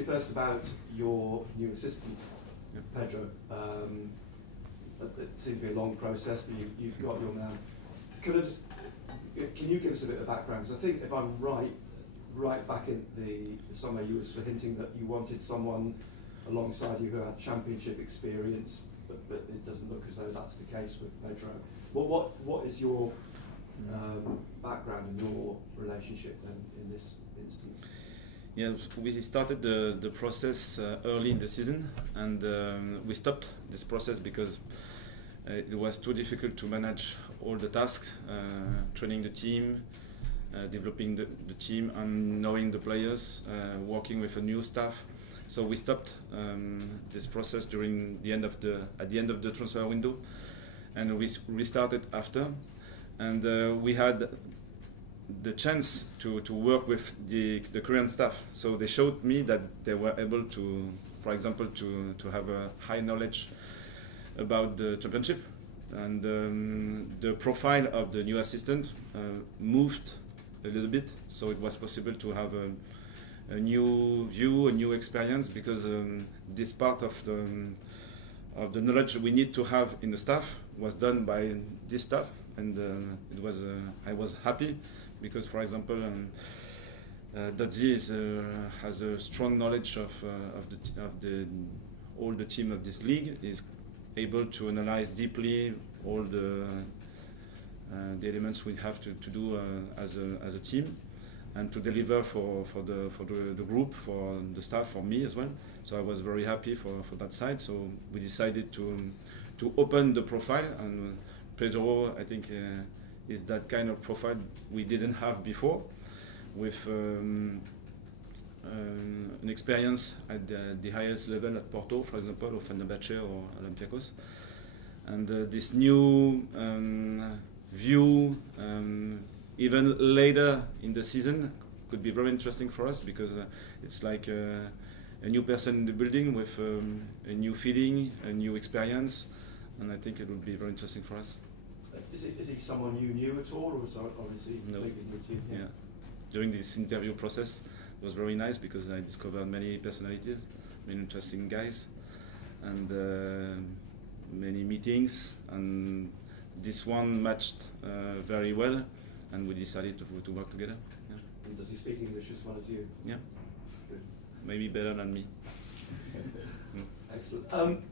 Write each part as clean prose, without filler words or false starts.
you first about your new assistant, Yeah. Pedro. It seemed to be a long process, but you've got your man. Can you give us a bit of background? Because I think, if I'm right back in the summer, you were sort of hinting that you wanted someone alongside you who had championship experience, but it doesn't look as though that's the case with Pedro. What is your background and your relationship then in this instance? Yeah, we started the process early in the season, and we stopped this process because it was too difficult to manage all the tasks, training the team, developing the team, and knowing the players, working with a new staff. So we stopped this process during at the end of the transfer window, and we restarted after. And we had the chance to work with the current staff. So they showed me that they were able to, for example, to have a high knowledge about the championship. And the profile of the new assistant moved a little bit, so it was possible to have a new view, a new experience, because this part of the knowledge we need to have in the staff was done by this staff, and it was I was happy because, for example, Dadzi has a strong knowledge of all the team of this league. Is able to analyze deeply all the elements we have to do as a team, and to deliver for the group, for the staff, for me as well. So I was very happy for that side. So we decided to open the profile, and Pedro, I think, is that kind of profile we didn't have before, with an experience at the highest level at Porto, for example, or Fenerbahce or Olympiacos. And this new view, even later in the season, could be very interesting for us, because it's like a new person in the building with a new feeling, a new experience, and I think it would be very interesting for us. Is he someone you knew at all, or is he completely new to you? Yeah. During this interview process, it was very nice because I discovered many personalities, many interesting guys, and many meetings, and this one matched very well, and we decided to work together. Yeah. And does he speak English as well as you? Yeah. Good. Maybe better than me. Excellent.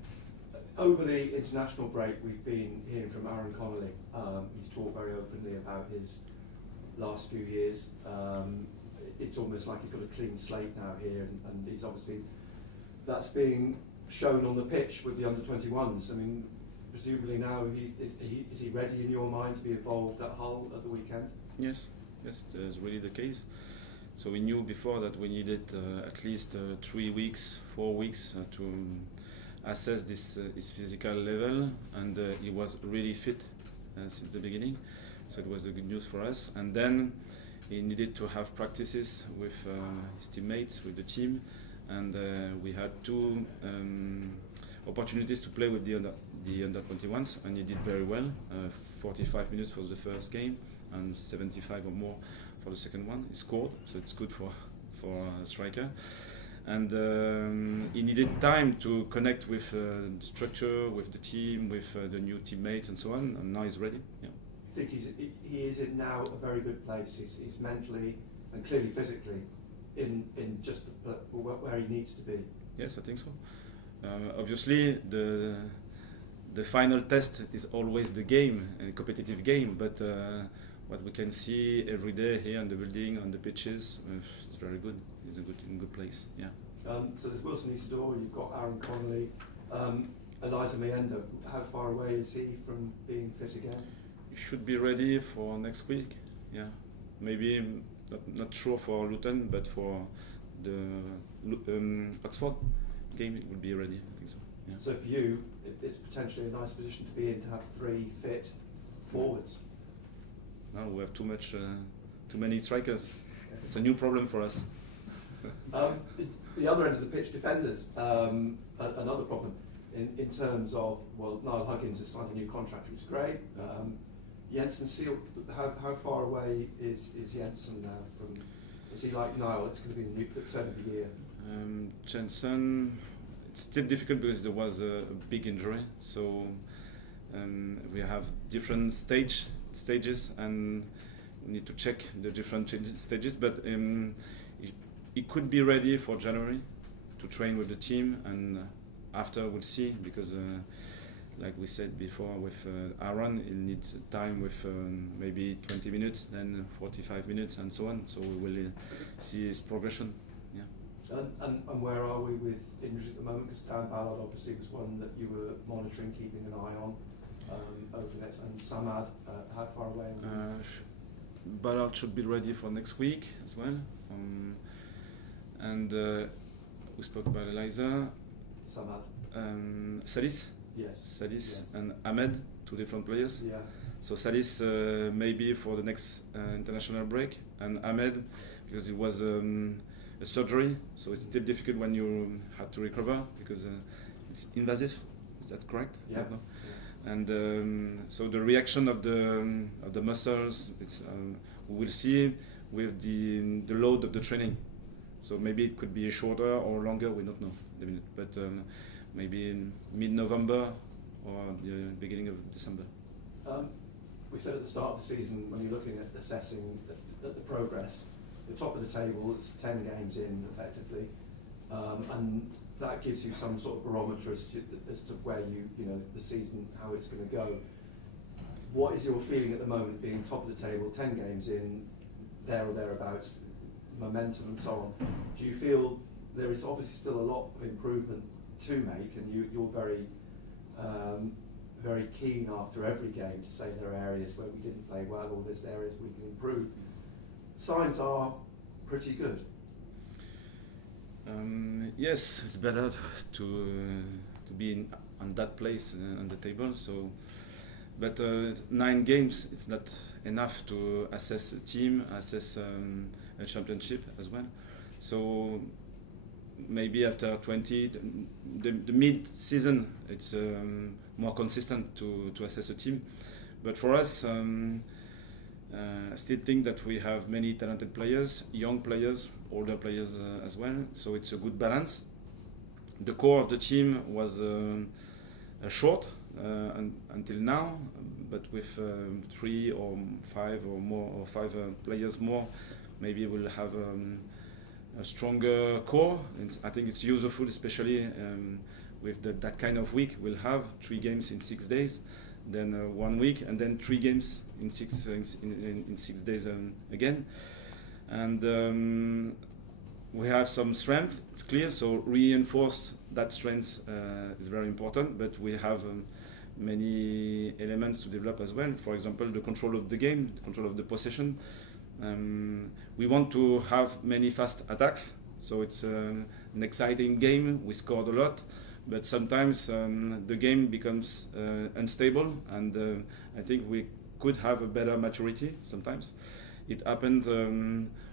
Over the international break, we've been hearing from Aaron Connolly. He's talked very openly about his last few years. It's almost like he's got a clean slate now here, and he's obviously, that's being shown on the pitch with the under-21s. I mean, presumably now, is he ready in your mind to be involved at Hull at the weekend? Yes, that's really the case. So we knew before that we needed at least 3 weeks, 4 weeks to assess his physical level, and he was really fit since the beginning. So it was a good news for us. And then he needed to have practices with his teammates, with the team, and we had 2 opportunities to play with the under-21s, and he did very well. 45 minutes for the first game, and 75 or more for the second one. He scored, so it's good for a striker. And he needed time to connect with the structure, with the team, with the new teammates, and so on. And now he's ready. Yeah. I think he is in now a very good place. He's mentally and clearly physically in just where he needs to be. Yes, I think so. Obviously, the final test is always the game, a competitive game. But what we can see every day here in the building, on the pitches, it's very good. He's in a good place. Yeah. So there's Wilson Isidore. You've got Aaron Connolly, Eliza Mayenda. How far away is he from being fit again? He should be ready for next week. Yeah. Maybe not sure for Luton, but for the Oxford game, it would be ready. I think so. Yeah. So for you, it's potentially a nice position to be in, to have 3 fit forwards. Now we have too many strikers. It's a new problem for us. The other end of the pitch, defenders, another problem in terms of, well, Niall Huggins has signed a new contract, which is great. Jensen Seal, how far away is Jensen now from Is he like Niall? It's going to be the turn of the year. Jensen, it's still difficult because there was a big injury, so we have different stages, and we need to check the different stages. But he could be ready for January to train with the team, and after we'll see, because like we said before with Aaron, he'll need time with maybe 20 minutes, then 45 minutes, and so on. So we will see his progression. Yeah. And where are we with injuries at the moment? Because Dan Ballard obviously was one that you were monitoring, keeping an eye on over the next. And Samad, how far away? Ballard should be ready for next week as well. And we spoke about Eliza. Samad. Salis. Yes. Salis and Ahmed, two different players. Yeah. So Salis maybe for the next international break, and Ahmed because it was a surgery, so it's still difficult when you had to recover because it's invasive. Is that correct? Yeah. No? Yeah. And so the reaction of the muscles, it's we will see with the load of the training. So maybe it could be shorter or longer. We don't know the minute, but maybe in mid-November or the beginning of December. We said at the start of the season, when you're looking at assessing the progress, the top of the table, it's 10 games in effectively, and that gives you some sort of barometer as to where you know the season, how it's going to go. What is your feeling at the moment, being top of the table, 10 games in, there or thereabouts, momentum and so on? Do you feel there is obviously still a lot of improvement to make, and you're very very keen after every game to say there are areas where we didn't play well or there's areas we can improve? Signs are pretty good. Yes, it's better to be on that place on the table. So, but 9 games, it's not enough to assess a team, assess a championship as well. So maybe after 20, the mid-season, it's more consistent to assess a team. But for us, I still think that we have many talented players, young players, older players as well. So it's a good balance. The core of the team was short until now, but with 3 or 5 or more, or 5 players more, maybe we'll have a stronger core. And I think it's useful, especially with that kind of week. We'll have 3 games in 6 days, then 1 week, and then 3 games in 6 days again. And we have some strength, it's clear, so reinforce that strength is very important, but we have many elements to develop as well. For example, the control of the game, the control of the possession. We want to have many fast attacks, so it's an exciting game. We scored a lot, but sometimes the game becomes unstable, and I think we could have a better maturity sometimes. It happened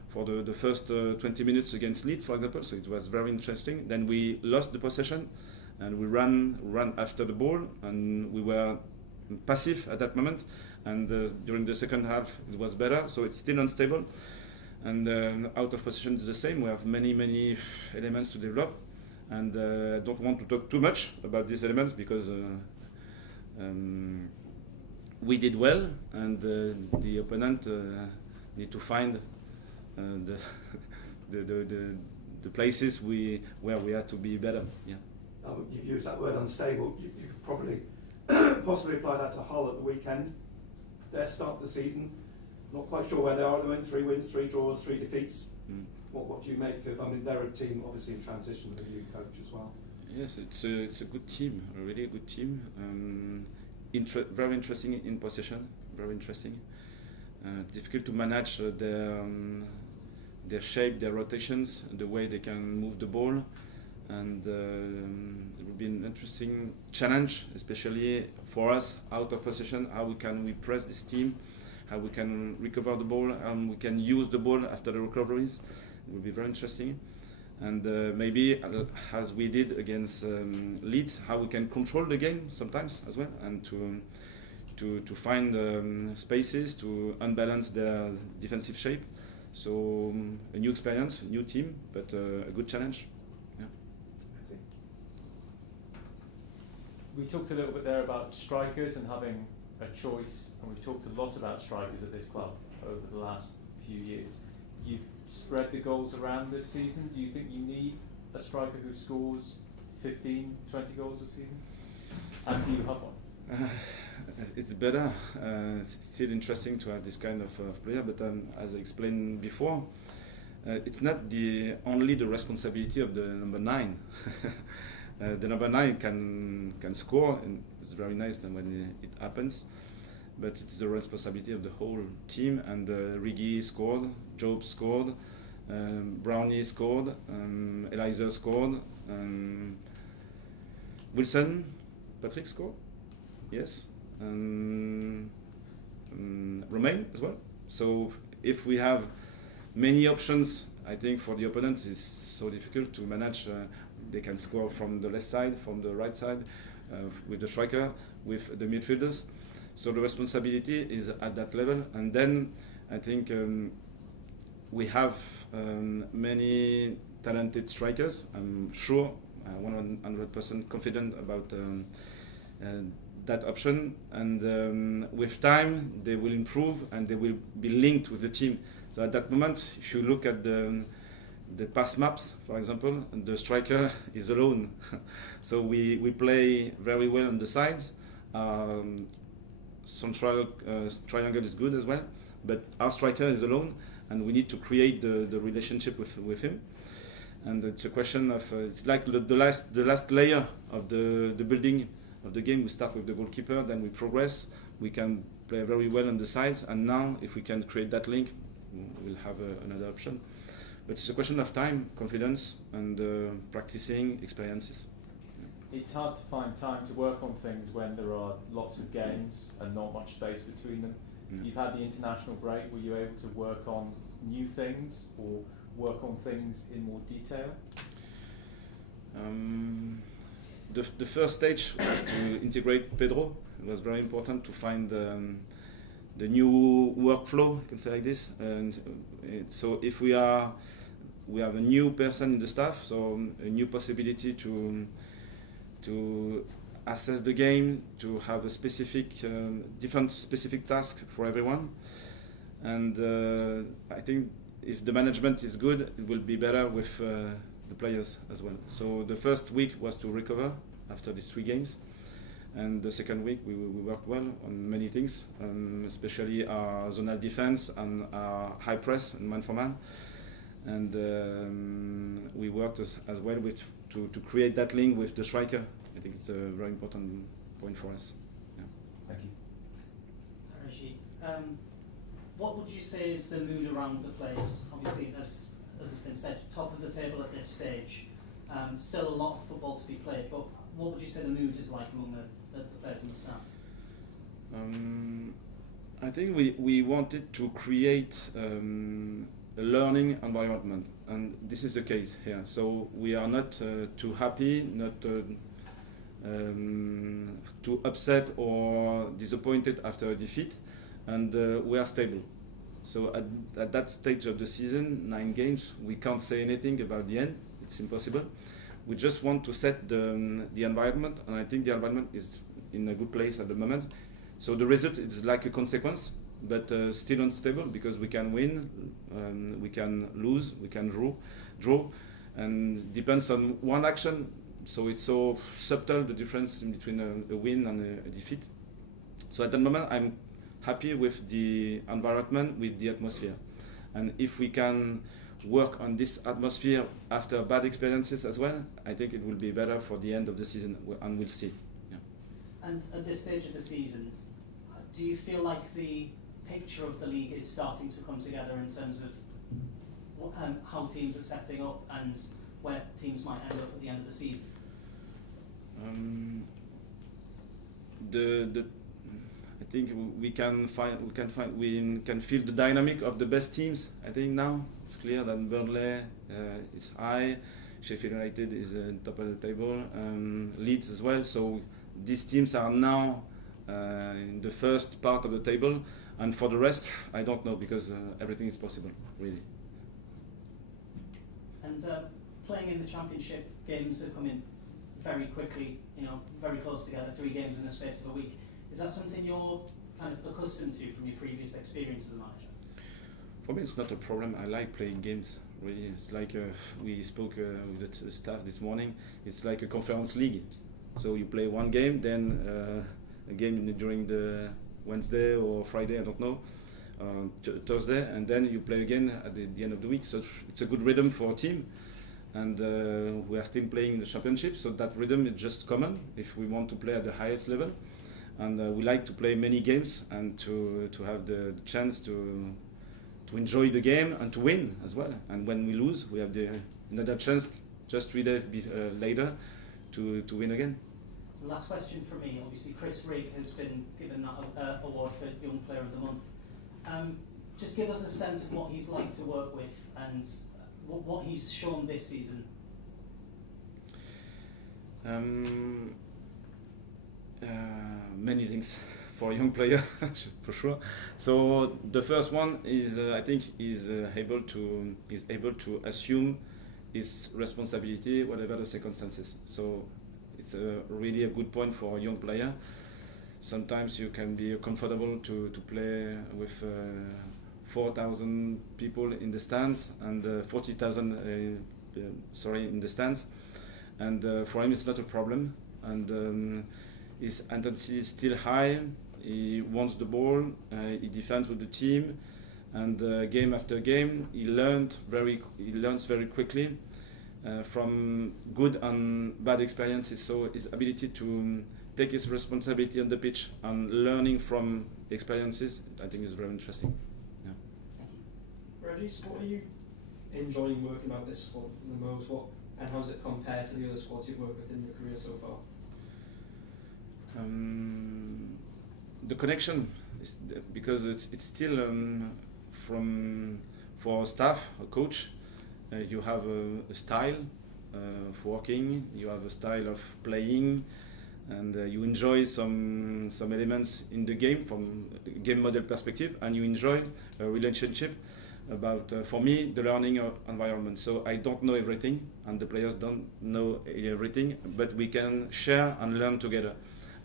for the first 20 minutes against Leeds, for example, so it was very interesting. Then we lost the possession, and we ran after the ball, and we were passive at that moment. And during the second half, it was better, so it's still unstable. And out of position is the same. We have many elements to develop, and I don't want to talk too much about these elements because we did well, and the opponent need to find the places where we had to be better. Yeah. You use that word unstable. You could probably possibly apply that to Hull at the weekend. Their start of the season, not quite sure where they are at the moment. 3 wins, 3 draws, 3 defeats. What do you make of? I mean, they're a team obviously in transition with a new coach as well. Yes, it's a good team, a really good team. Very interesting in possession, very interesting. Difficult to manage their shape, their rotations, the way they can move the ball, and it will be an interesting challenge, especially for us out of possession. How we press this team, how we can recover the ball, and we can use the ball after the recoveries. It will be very interesting, and maybe as we did against Leeds, how we can control the game sometimes as well, and to find spaces to unbalance their defensive shape. So a new experience, a new team, but a good challenge. Yeah. I see. We talked a little bit there about strikers and having a choice, and we've talked a lot about strikers at this club over the last few years. You've spread the goals around this season. Do you think you need a striker who scores 15, 20 goals a season? And do you have one? It's better. It's still interesting to have this kind of player, but as I explained before, it's not only the responsibility of the number 9. The number 9 can score, and it's very nice when it happens, but it's the responsibility of the whole team. And Rigg scored, Job scored, Brownie scored, Eliza scored, Wilson, Patrick scored, yes, Romain as well. So if we have many options, I think for the opponent it's so difficult to manage. They can score from the left side, from the right side, with the striker, with the midfielders. So the responsibility is at that level. And then I think we have many talented strikers. I'm sure, 100% confident about that option. And with time, they will improve and they will be linked with the team. So at that moment, if you look at the pass maps, for example, the striker is alone. So we play very well on the sides. Central triangle is good as well, but our striker is alone, and we need to create the relationship with him. And it's a question of it's like the last layer of the building of the game. We start with the goalkeeper, then we progress. We can play very well on the sides, and now if we can create that link, we'll have another option. But it's a question of time, confidence, and practicing experiences. It's hard to find time to work on things when there are lots of games and not much space between them. Yeah. You've had the international break. Were you able to work on new things or work on things in more detail? The first stage was to integrate Pedro. It was very important to find the new workflow, you can say like this. And so if we have a new person in the staff, so a new possibility to assess the game, to have a specific, different specific task for everyone. And I think if the management is good, it will be better with the players as well. So the first week was to recover after these 3 games. And the second week we worked well on many things, especially our zonal defense and our high press and man for man. And we worked as well to create that link with the striker. I think it's a very important point for us. Yeah. Thank you. Régis, what would you say is the mood around the place? Obviously, as has been said, top of the table at this stage. Still a lot of football to be played, but what would you say the mood is like among the players and the staff? I think we wanted to create a learning environment, and this is the case here. So we are not too happy, not too upset or disappointed after a defeat, and we are stable. So at that stage of the season, 9 games, we can't say anything about the end. It's impossible. We just want to set the environment, and I think the environment is in a good place at the moment. So the result is like a consequence, but still unstable, because we can win, we can lose, we can draw, and depends on one action. So it's so subtle, the difference in between a win and a defeat. So at the moment, I'm happy with the environment, with the atmosphere, and if we can work on this atmosphere after bad experiences as well, I think it will be better for the end of the season, and we'll see. Yeah. And at this stage of the season, do you feel like the picture of the league is starting to come together in terms of what, how teams are setting up and where teams might end up at the end of the season? I think we can feel the dynamic of the best teams. I think now it's clear that Burnley is high, Sheffield United is top of the table, Leeds as well. So these teams are now in the first part of the table, and for the rest, I don't know, because everything is possible, really. And playing in the Championship, games are coming very quickly, very close together, 3 games in the space of a week. Is that something you're kind of accustomed to from your previous experience as a manager? For me, it's not a problem. I like playing games. Really, it's like we spoke with the staff this morning. It's like a conference league. So you play one game, then a game during the Wednesday or Friday, I don't know, Thursday, and then you play again at the end of the week. So it's a good rhythm for a team. And we are still playing in the Championship, so that rhythm is just common if we want to play at the highest level. And we like to play many games and to have the chance to enjoy the game and to win as well. And when we lose, we have another chance just 3 days later to win again. Last question for me. Obviously, Chris Rigg has been given that award for Young Player of the Month. Just give us a sense of what he's like to work with and what he's shown this season. Many things for a young player, for sure. So the first one is I think is able to assume his responsibility whatever the circumstances. So it's really a good point for a young player. Sometimes you can be comfortable to play with 4,000 people in the stands and 40,000 in the stands, and for him it's not a problem. And his intensity is still high. He wants the ball. He defends with the team, and game after game, he learns very quickly from good and bad experiences. So his ability to take his responsibility on the pitch and learning from experiences, I think, is very interesting. Yeah. Régis, what are you enjoying working about this squad the most? And how does it compare to the other squads you've worked with in your career so far? The connection is because it's still for staff, a coach, you have a style of working, you have a style of playing, and you enjoy some elements in the game from a game model perspective, and you enjoy a relationship about, for me, the learning environment. So I don't know everything, and the players don't know everything, but we can share and learn together.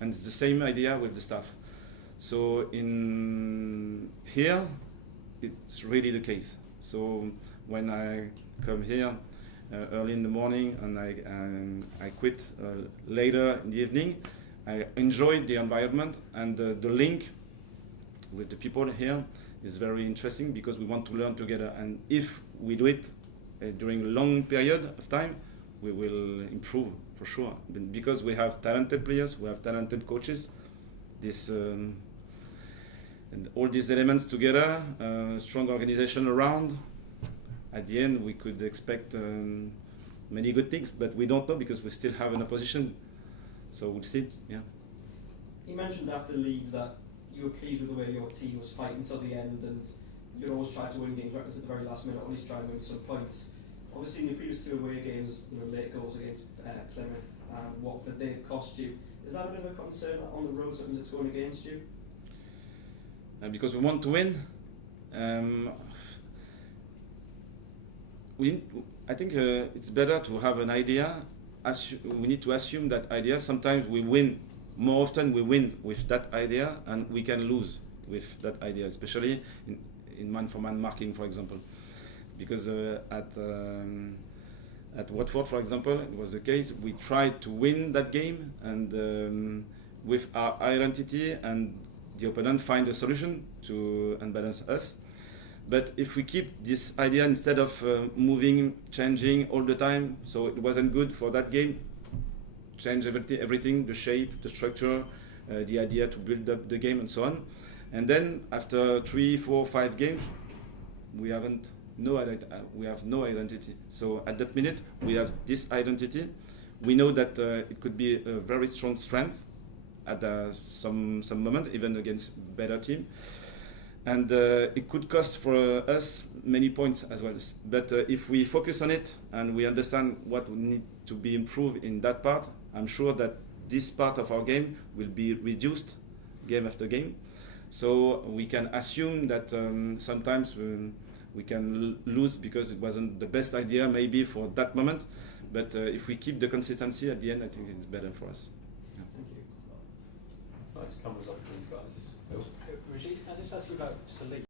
And it's the same idea with the staff. So in here, it's really the case. So when I come here early in the morning and I quit later in the evening, I enjoy the environment, and the link with the people here is very interesting because we want to learn together. And if we do it during a long period of time, we will improve for sure. Because we have talented players, we have talented coaches, and all these elements together, strong organization around, at the end we could expect many good things, but we don't know because we still have an opposition. So we'll see, yeah. You mentioned after Leeds that you were pleased with the way your team was fighting till the end, and you'd always try to win games right until the very last minute, or at least try and win some points. Obviously, in your previous 2 away games, late goals against Plymouth and Watford, they've cost you. Is that a bit of a concern on the road, something that's going against you? Because we want to win. I think it's better to have an idea. We need to assume that idea. Sometimes we win. More often we win with that idea, and we can lose with that idea, especially in man-for-man marking, for example. Because at Watford, for example, it was the case. We tried to win that game, and with our identity, and the opponent find a solution to unbalance us. But if we keep this idea instead of moving, changing all the time, so it wasn't good for that game. Change everything, the shape, the structure, the idea to build up the game, and so on. And then after 3, 4, 5 games, we have no identity. So at that minute, we have this identity. We know that it could be a very strong strength at some moment, even against better team. And it could cost for us many points as well. But if we focus on it and we understand what we need to be improved in that part, I'm sure that this part of our game will be reduced game after game. So we can assume that sometimes we can lose because it wasn't the best idea maybe for that moment. But if we keep the consistency at the end, I think it's better for us. Yeah. Thank you. Nice cameras up, please, guys. Régis, can I just ask you about Salih?